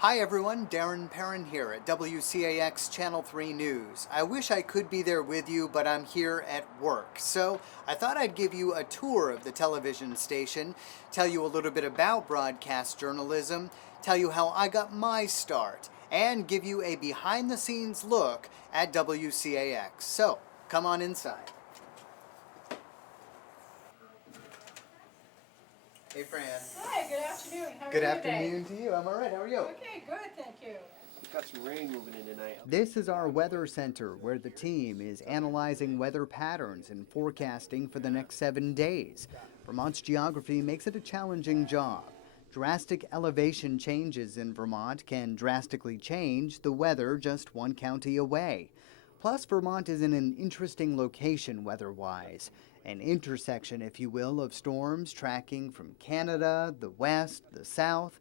Hi everyone, Darren Perron here at WCAX Channel 3 News. I wish I could be there with you, but I'm here at work. So I thought I'd give you a tour of the television station, tell you a little bit about broadcast journalism, tell you how I got my start, and give you a behind-the-scenes look at WCAX. So come on inside. Hey Fran. Hi, good afternoon. How are Good you afternoon to you. I'm all right. How are you? Okay, good, thank you. We've got some rain moving in tonight. This is our weather center where the team is analyzing weather patterns and forecasting for the next 7 days. Vermont's geography makes it a challenging job. Drastic elevation changes in Vermont can drastically change the weather just one county away. Plus, Vermont is in an interesting location weather-wise, an intersection, if you will, of storms tracking from Canada, the west, the south,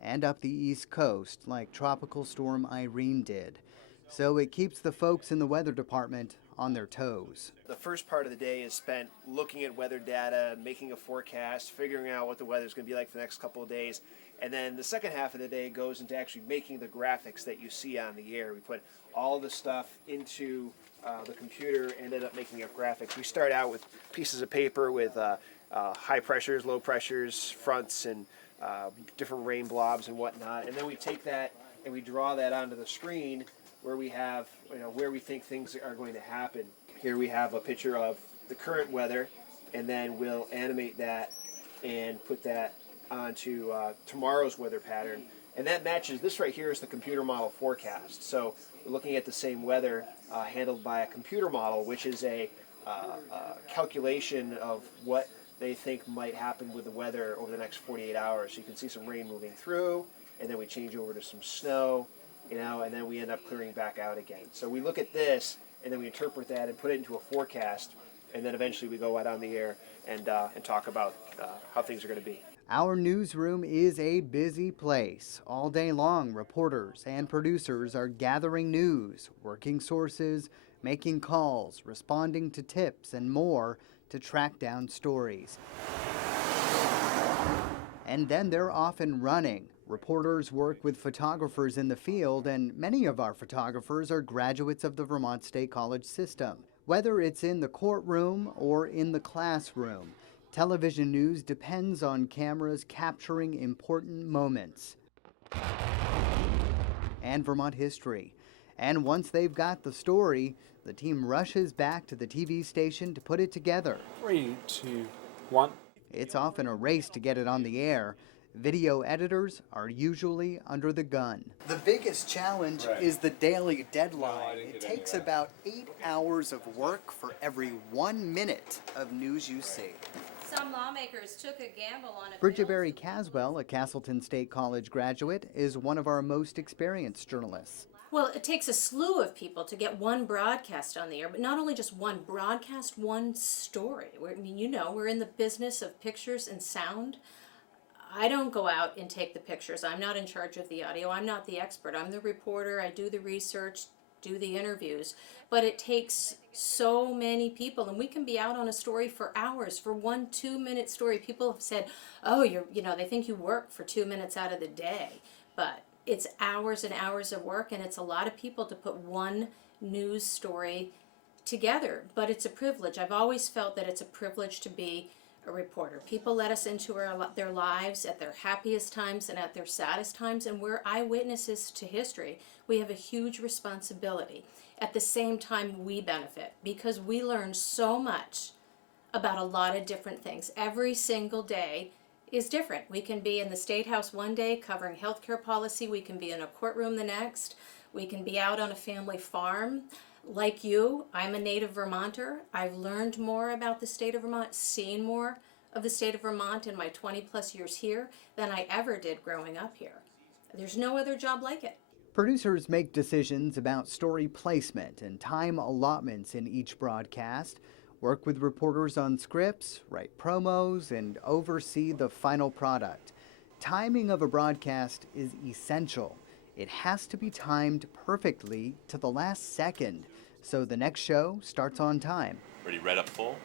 and up the east coast like Tropical Storm Irene did. So it keeps the folks in the weather department on their toes. The first part of the day is spent looking at weather data, making a forecast, figuring out what the weather's going to be like for the next couple of days. And then the second half of the day goes into actually making the graphics that you see on the air. We put all the stuff into the computer and ended up making up graphics. We start out with pieces of paper with high pressures, low pressures, fronts, and different rain blobs and whatnot. And then we take that and we draw that onto the screen where we have, where we think things are going to happen. Here we have a picture of the current weather, and then we'll animate that and put that onto tomorrow's weather pattern. And that matches, this right here is the computer model forecast. So we're looking at the same weather handled by a computer model, which is a calculation of what they think might happen with the weather over the next 48 hours. So you can see some rain moving through, and then we change over to some snow, and then we end up clearing back out again. So we look at this, and then we interpret that and put it into a forecast, and then eventually we go out on the air and talk about how things are going to be. Our newsroom is a busy place. All day long, reporters and producers are gathering news, working sources, making calls, responding to tips, and more to track down stories. And then they're often running. Reporters work with photographers in the field, and many of our photographers are graduates of the Vermont State College system. Whether it's in the courtroom or in the classroom, television news depends on cameras capturing important moments and Vermont history. And once they've got the story, the team rushes back to the TV station to put it together. 3, 2, 1. It's often a race to get it on the air. Video editors are usually under the gun. The biggest challenge is the daily deadline. It takes about 8 hours of work for every 1 minute of news you see. Some lawmakers took a gamble on it. Bridget Berry Caswell, a Castleton State College graduate, is one of our most experienced journalists. Well, it takes a slew of people to get one broadcast on the air, but not only just one broadcast, one story. We're in the business of pictures and sound. I don't go out and take the pictures. I'm not in charge of the audio. I'm not the expert. I'm the reporter. I do the research, do the interviews. But it takes so many people, and we can be out on a story for hours, for 1 2-minute story. People have said, oh, they think you work for 2 minutes out of the day. But it's hours and hours of work, and it's a lot of people to put one news story together. But it's a privilege. I've always felt that it's a privilege to be a reporter. People let us into their lives at their happiest times and at their saddest times, and we're eyewitnesses to history. We have a huge responsibility. At the same time, we benefit because we learn so much about a lot of different things. Every single day is different. We can be in the State House one day covering healthcare policy. We can be in a courtroom the next. We can be out on a family farm. Like you, I'm a native Vermonter. I've learned more about the state of Vermont, seen more of the state of Vermont in my 20 plus years here than I ever did growing up here. There's no other job like it. Producers make decisions about story placement and time allotments in each broadcast, work with reporters on scripts, write promos, and oversee the final product. Timing of a broadcast is essential. It has to be timed perfectly to the last second, so the next show starts on time. Ready, red up full.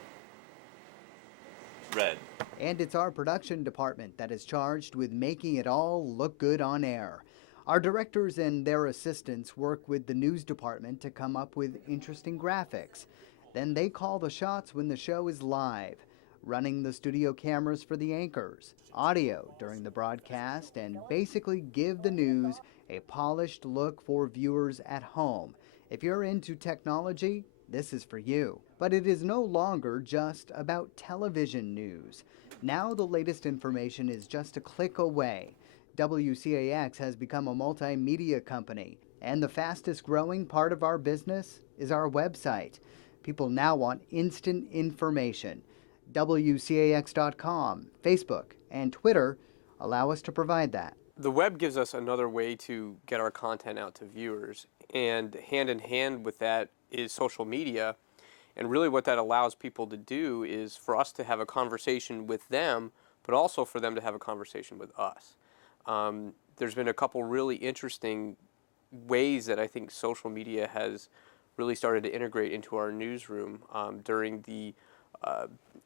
Red. And it's our production department that is charged with making it all look good on air. Our directors and their assistants work with the news department to come up with interesting graphics. Then they call the shots when the show is live, running the studio cameras for the anchors, audio during the broadcast, and basically give the news a polished look for viewers at home. If you're into technology, this is for you. But it is no longer just about television news. Now the latest information is just a click away. WCAX has become a multimedia company, and the fastest growing part of our business is our website. People now want instant information. WCAX.com, Facebook, and Twitter allow us to provide that. The web gives us another way to get our content out to viewers, and hand in hand with that is social media. And really what that allows people to do is for us to have a conversation with them, but also for them to have a conversation with us. There's been a couple really interesting ways that I think social media has really started to integrate into our newsroom. During the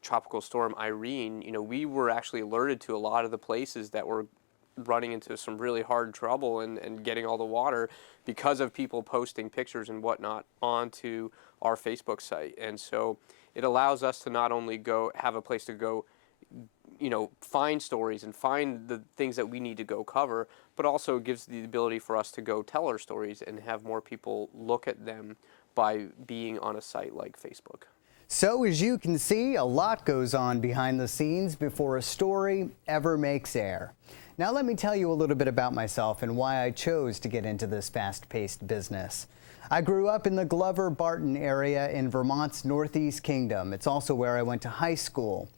tropical storm Irene, we were actually alerted to a lot of the places that were running into some really hard trouble and getting all the water because of people posting pictures and whatnot onto our Facebook site. And so it allows us to not only go have a place to go find stories and find the things that we need to go cover, but also gives the ability for us to go tell our stories and have more people look at them by being on a site like Facebook. So as you can see, a lot goes on behind the scenes before a story ever makes air. Now let me tell you a little bit about myself and why I chose to get into this fast-paced business. I grew up in the Glover-Barton area in Vermont's Northeast Kingdom. It's also where I went to high school.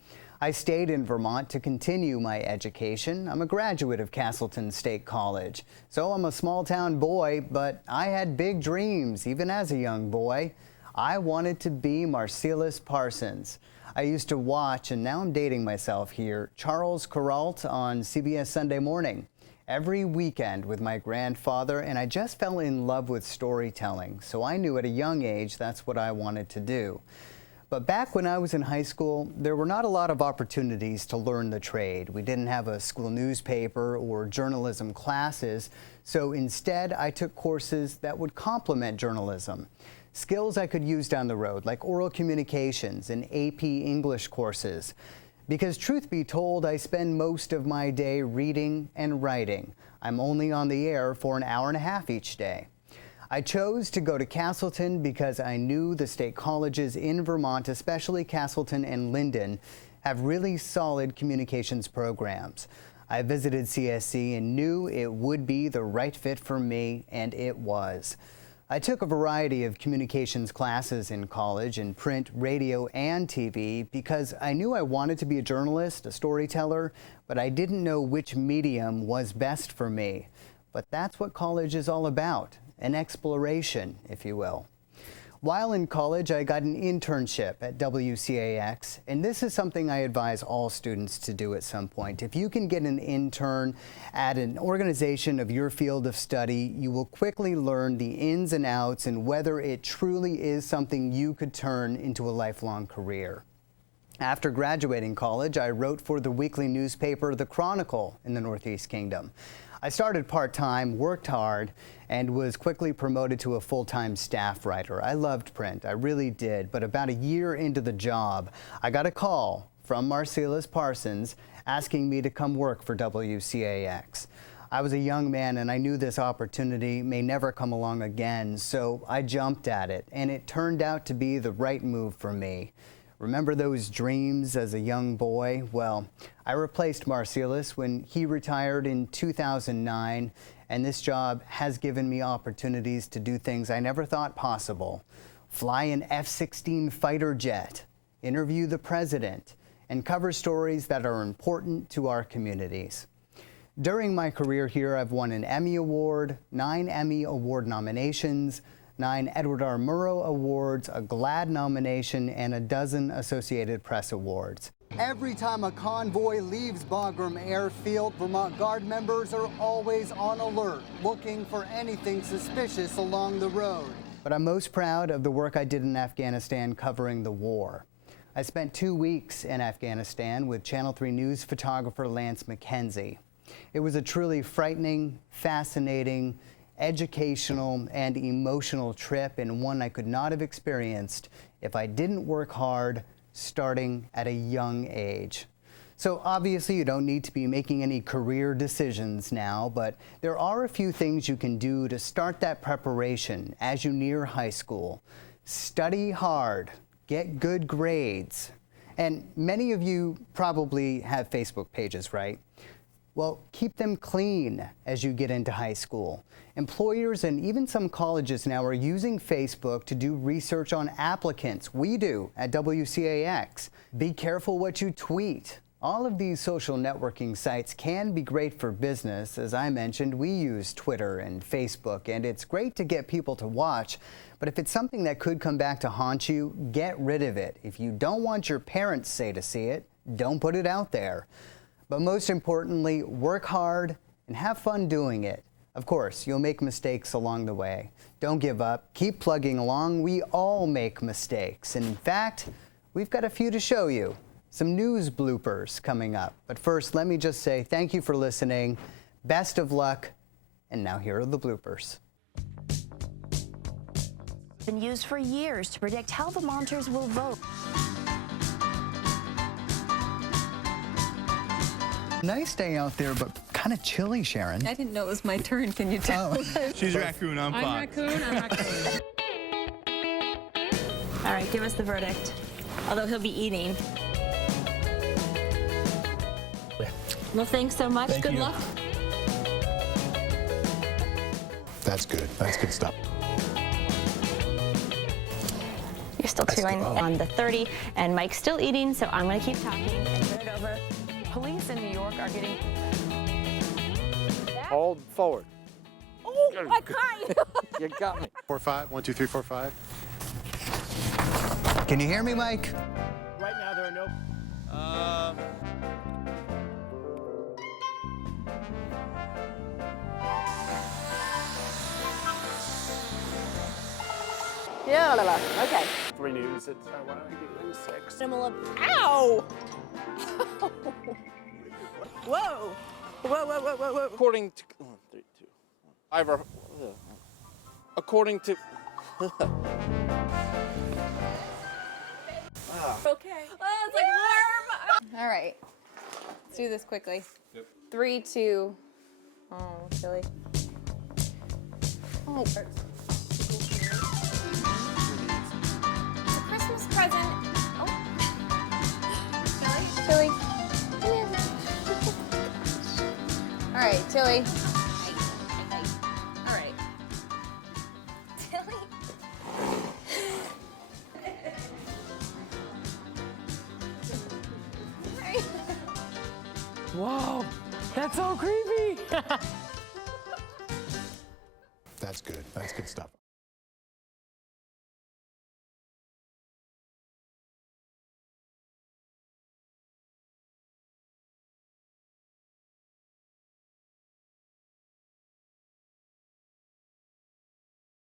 I stayed in Vermont to continue my education. I'm a graduate of Castleton State College. So I'm a small-town boy, but I had big dreams, even as a young boy. I wanted to be Marcellus Parsons. I used to watch, and now I'm dating myself here, Charles Kuralt on CBS Sunday Morning every weekend with my grandfather, and I just fell in love with storytelling. So I knew at a young age that's what I wanted to do. But back when I was in high school, there were not a lot of opportunities to learn the trade. We didn't have a school newspaper or journalism classes, so instead I took courses that would complement journalism. Skills I could use down the road, like oral communications and AP English courses. Because truth be told, I spend most of my day reading and writing. I'm only on the air for an hour and a half each day. I chose to go to Castleton because I knew the state colleges in Vermont, especially Castleton and Linden, have really solid communications programs. I visited CSC and knew it would be the right fit for me, and it was. I took a variety of communications classes in college in print, radio, and TV because I knew I wanted to be a journalist, a storyteller, but I didn't know which medium was best for me. But that's what college is all about, an exploration, if you will. While in college, I got an internship at WCAX, and this is something I advise all students to do at some point. If you can get an intern at an organization of your field of study, you will quickly learn the ins and outs and whether it truly is something you could turn into a lifelong career. After graduating college, I wrote for the weekly newspaper The Chronicle in the Northeast Kingdom. I started part-time, worked hard, and was quickly promoted to a full-time staff writer. I loved print, I really did, but about a year into the job, I got a call from Marcellus Parsons asking me to come work for WCAX. I was a young man and I knew this opportunity may never come along again, so I jumped at it, and it turned out to be the right move for me. Remember those dreams as a young boy? Well, I replaced Marcellus when he retired in 2009, and this job has given me opportunities to do things I never thought possible. Fly an F-16 fighter jet, interview the president, and cover stories that are important to our communities. During my career here, I've won an Emmy Award, 9 Emmy Award nominations, 9 Edward R. Murrow Awards, a GLAAD nomination, and a dozen Associated Press Awards. Every time a convoy leaves Bagram Airfield, Vermont Guard members are always on alert, looking for anything suspicious along the road. But I'm most proud of the work I did in Afghanistan covering the war. I spent 2 weeks in Afghanistan with Channel 3 News photographer Lance McKenzie. It was a truly frightening, fascinating, educational, and emotional trip, and one I could not have experienced if I didn't work hard starting at a young age. So obviously you don't need to be making any career decisions now, but there are a few things you can do to start that preparation as you near high school. Study hard, get good grades. And many of you probably have Facebook pages, right? Well, keep them clean as you get into high school. Employers and even some colleges now are using Facebook to do research on applicants. We do at WCAX. Be careful what you tweet. All of these social networking sites can be great for business. As I mentioned, we use Twitter and Facebook, and it's great to get people to watch. But if it's something that could come back to haunt you, get rid of it. If you don't want your parents say to see it, don't put it out there. But most importantly, work hard and have fun doing it. Of course, you'll make mistakes along the way. Don't give up. Keep plugging along. We all make mistakes. And in fact, we've got a few to show you. Some news bloopers coming up. But first, let me just say thank you for listening. Best of luck. And now here are the bloopers. Been used for years to predict how Vermonters will vote. Nice day out there, but kind of chilly, Sharon. I didn't know it was my turn. Can you tell? She's raccoon, I'm I'm Fox. raccoon. I'm raccoon. All right, give us the verdict. Although he'll be eating. Well, thanks so much. Thank Good you. luck. That's good. That's good stuff. You're still chewing on the 30, and Mike's still eating, so I'm going to keep talking. Turn it over. Police in New York are getting. Hold forward. Oh, I caught you. You got me. 4-5. 1, 2, 3, 4, 5. Can you hear me, Mike? Right now, there are no. Yeah, okay. 3 news. It's why don't we do 6? Ow! Whoa! Whoa, whoa, whoa, whoa, whoa. According to 3, 2, 1. According to Okay. Oh, it's like warm. All right. Let's do this quickly. Yep. 3, 2. Oh, silly. Oh. It's a Christmas present. Oh. Tilly. Come here. All right, Tilly. All right. Tilly. Whoa, that's so creepy. That's good. That's good stuff.